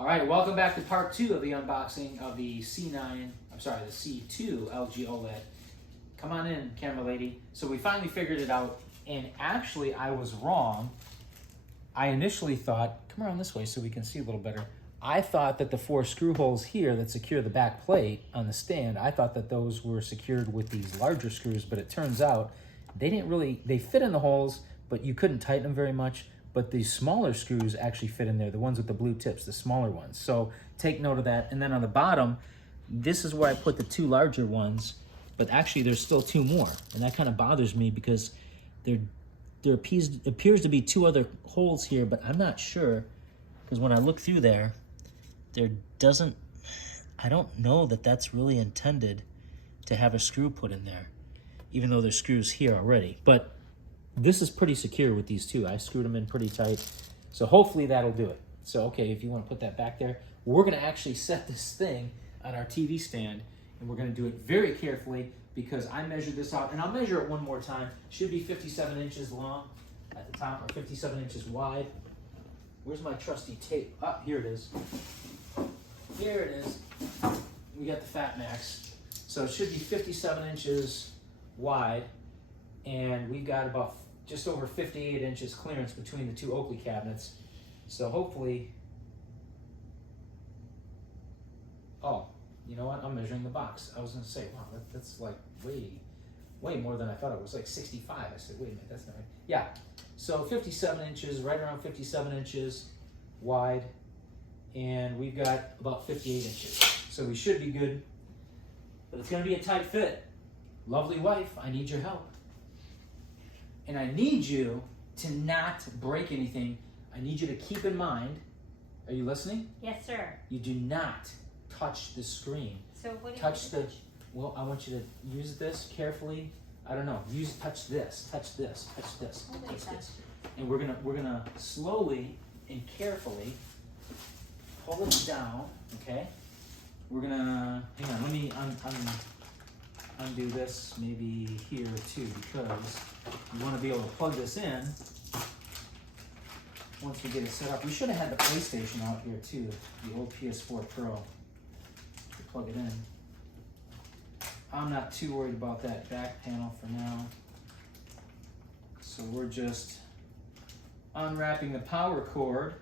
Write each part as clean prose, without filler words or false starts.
All right, welcome back to part 2 of the unboxing of the C2 LG OLED. Come on in, camera lady. So we finally figured it out, and actually I was wrong. I initially thought, come around this way so we can see a little better. I thought that the 4 screw holes here that secure the back plate on the stand, I thought that those were secured with these larger screws, but it turns out they fit in the holes, but you couldn't tighten them very much. But these smaller screws actually fit in there, the ones with the blue tips, the smaller ones. So take note of that. And then on the bottom, this is where I put the 2 larger ones, but actually there's still 2 more. And that kind of bothers me because there appears to be 2 other holes here, but I'm not sure, because when I look through there, I don't know that that's really intended to have a screw put in there, even though there's screws here already. But this is pretty secure with these 2. I screwed them in pretty tight. So hopefully that'll do it. So, okay, if you want to put that back there, we're going to actually set this thing on our TV stand, and we're going to do it very carefully because I measured this out, and I'll measure it one more time. Should be 57 inches long at the top, or 57 inches wide. Where's my trusty tape? Ah, here it is. Here it is. We got the Fat Max. So it should be 57 inches wide, and we've got about just over 58 inches clearance between the 2 Oakley cabinets. So hopefully, oh, you know what? I'm measuring the box. I was gonna say, wow, that's like way more than I thought it was, like 65. I said, wait a minute, that's not right. Yeah, so 57 inches, right around 57 inches wide, and we've got about 58 inches. So we should be good, but it's gonna be a tight fit. Lovely wife, I need your help. And I need you to not break anything. I need you to keep in mind, are you listening? Yes, sir. You do not touch the screen. So what do you touch the, well, I want you to use this carefully. I don't know, touch this, touch this, touch this, touch this. And we're gonna slowly and carefully pull it down, okay? We're gonna, hang on, let me undo this maybe here too, because you want to be able to plug this in once we get it set up. We should have had the PlayStation out here too, the old PS4 Pro, to plug it in. I'm not too worried about that back panel for now. So we're just unwrapping the power cord,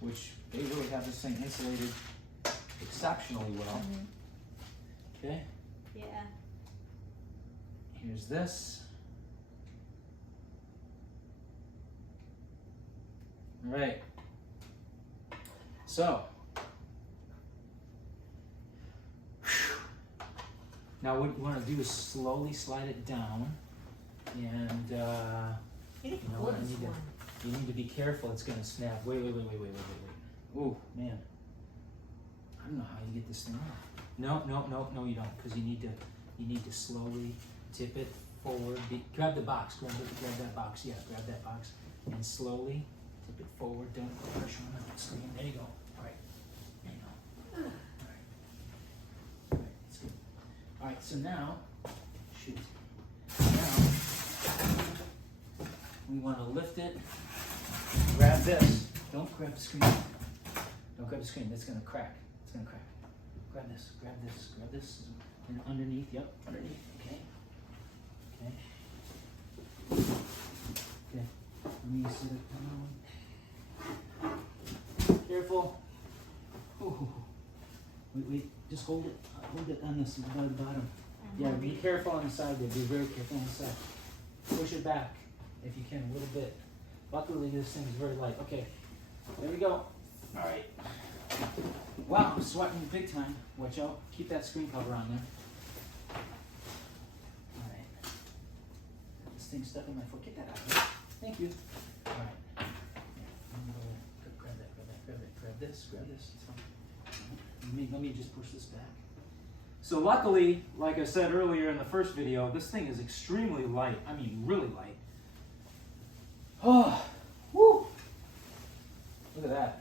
which they really have this thing insulated exceptionally well. Okay. Yeah. Here's this. All right. So, now what you want to do is slowly slide it down, and you know what? You need to be careful. It's going to snap. Wait. Oh man, I don't know how you get this thing off. No, you don't, because you need to slowly tip it forward. Grab the box. Grab that box. Yeah, grab that box, and slowly tip it forward. Don't put pressure on the screen. There you go. All right. There you go. All right. That's good. All right. So now, now we want to lift it. Grab this. Don't grab the screen. Don't grab the screen. It's gonna crack. It's gonna crack. Grab this, grab this, and underneath, yep, underneath, okay. Let me set it down. Careful. Ooh. Wait, just hold it on this, by the bottom. Yeah, be careful on the side there, be very careful on the side. Push it back, if you can, a little bit. Luckily, this thing is very light. Okay, there we go. All right. Wow, I'm sweating big time. Watch out. Keep that screen cover on there. Alright. This thing's stuck in my foot. Get that out of here. Thank you. Alright. Grab this. Let me just push this back. So luckily, like I said earlier in the first video, this thing is extremely light. I mean, really light. Oh, whoo. Look at that.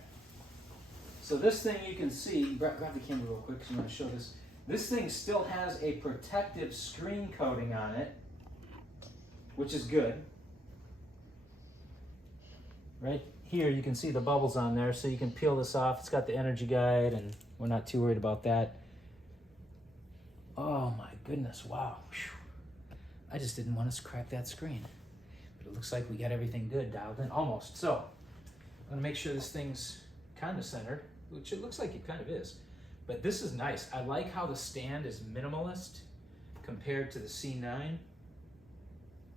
So this thing, you can see, grab the camera real quick because I'm going to show this. This thing still has a protective screen coating on it, which is good. Right here you can see the bubbles on there, so you can peel this off. It's got the energy guide, and we're not too worried about that. Oh my goodness, wow. Whew. I just didn't want us to crack that screen. But it looks like we got everything good dialed in, almost. So I'm gonna make sure this thing's kind of centered, which it looks like it kind of is. But this is nice. I like how the stand is minimalist compared to the C9.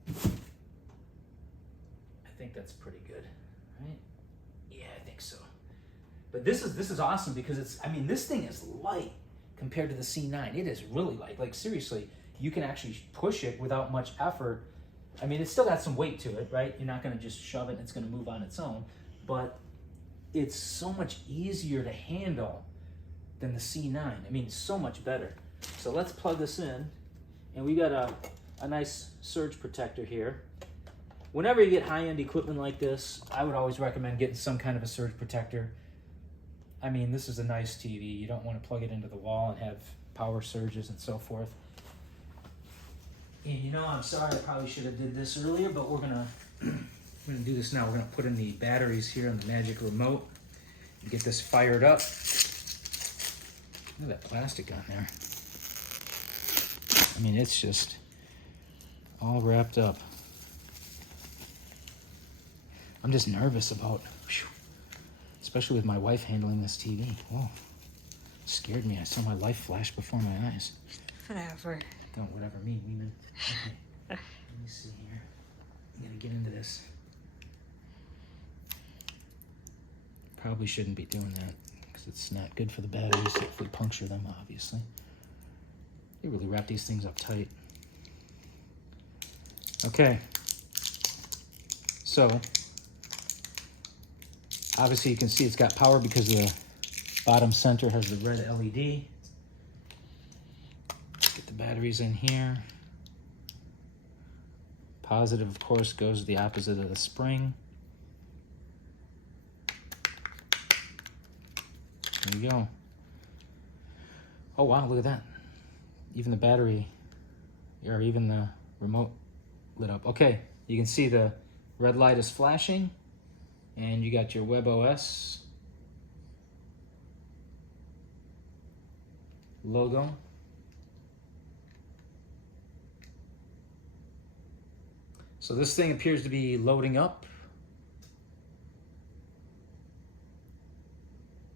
I think that's pretty good, right? Yeah, I think so. But this is awesome because it's, I mean, this thing is light compared to the C9. It is really light. Like seriously, you can actually push it without much effort. I mean, it's still got some weight to it, right? You're not gonna just shove it and it's gonna move on its own, but it's so much easier to handle than the C9. I mean, so much better. So let's plug this in, and we got a nice surge protector here. Whenever you get high-end equipment like this, I would always recommend getting some kind of a surge protector. I mean, this is a nice TV. You don't want to plug it into the wall and have power surges and so forth. And you know, I'm sorry, I probably should have did this earlier, but we're gonna do this now. We're gonna put in the batteries here on the magic remote and get this fired up. Look at that plastic on there. I mean, it's just all wrapped up. I'm just nervous about, especially with my wife handling this TV. Whoa, it scared me. I saw my life flash before my eyes. Whatever. Don't whatever me, Neiman. Okay, let me see here. I'm gonna get into this. Probably shouldn't be doing that because it's not good for the batteries if we puncture them, obviously. You really wrap these things up tight. Okay. So, obviously you can see it's got power because the bottom center has the red LED. Get the batteries in here. Positive, of course, goes the opposite of the spring. There you go. Oh wow, look at that. Even the battery, or even the remote lit up. Okay, you can see the red light is flashing, and you got your WebOS logo. So this thing appears to be loading up.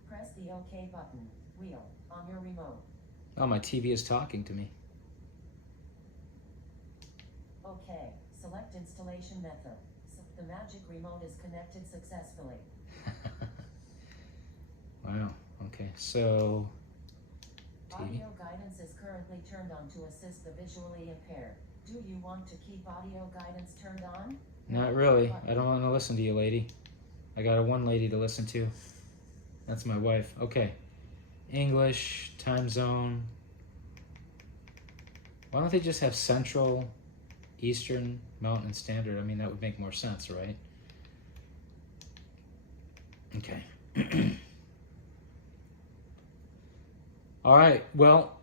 Press the OK button, wheel, on your remote. Oh, my TV is talking to me. OK, select installation method. The magic remote is connected successfully. Wow, okay, so... TV. Audio guidance is currently turned on to assist the visually impaired. Do you want to keep audio guidance turned on? Not really. I don't want to listen to you, lady. I got one lady to listen to. That's my wife. Okay. English, time zone. Why don't they just have Central, Eastern, Mountain, and Standard? I mean, that would make more sense, right? Okay. All right, well,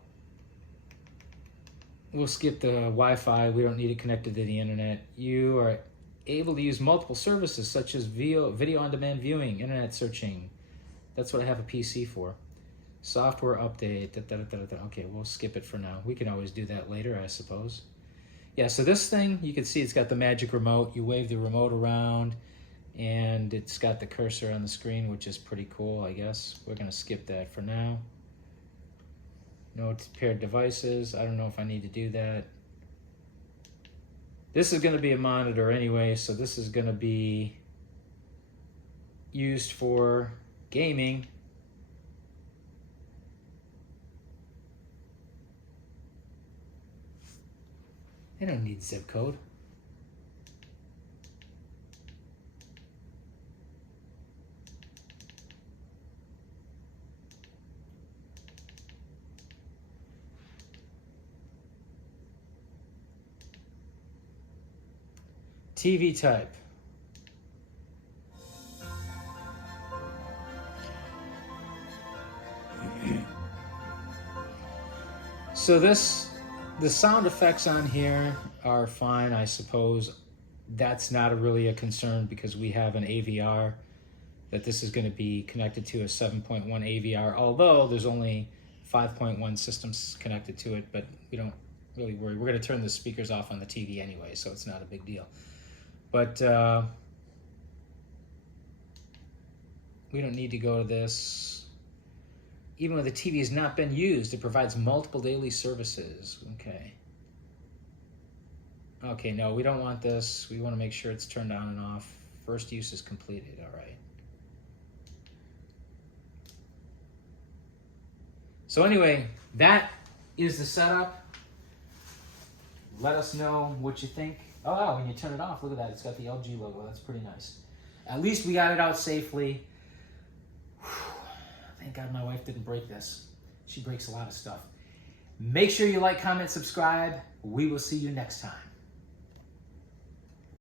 we'll skip the Wi-Fi. We don't need it connected to the internet. You are able to use multiple services such as video on-demand viewing, internet searching. That's what I have a PC for. Software update. Okay, we'll skip it for now. We can always do that later, I suppose. Yeah, so this thing, you can see it's got the magic remote. You wave the remote around, and it's got the cursor on the screen, which is pretty cool, I guess. We're going to skip that for now. No paired devices. I don't know if I need to do that. This is going to be a monitor anyway, so this is going to be used for gaming. I don't need zip code. TV type. So the sound effects on here are fine, I suppose. That's not really a concern because we have an AVR that this is going to be connected to a 7.1 AVR, although there's only 5.1 systems connected to it, but we don't really worry. We're going to turn the speakers off on the TV anyway, so it's not a big deal. But we don't need to go to this. Even though the TV has not been used, it provides multiple daily services. Okay. Okay, no, we don't want this. We want to make sure it's turned on and off. First use is completed, all right. So anyway, that is the setup. Let us know what you think. Oh, wow, when you turn it off, look at that. It's got the LG logo. That's pretty nice. At least we got it out safely. Whew. Thank God my wife didn't break this. She breaks a lot of stuff. Make sure you like, comment, subscribe. We will see you next time.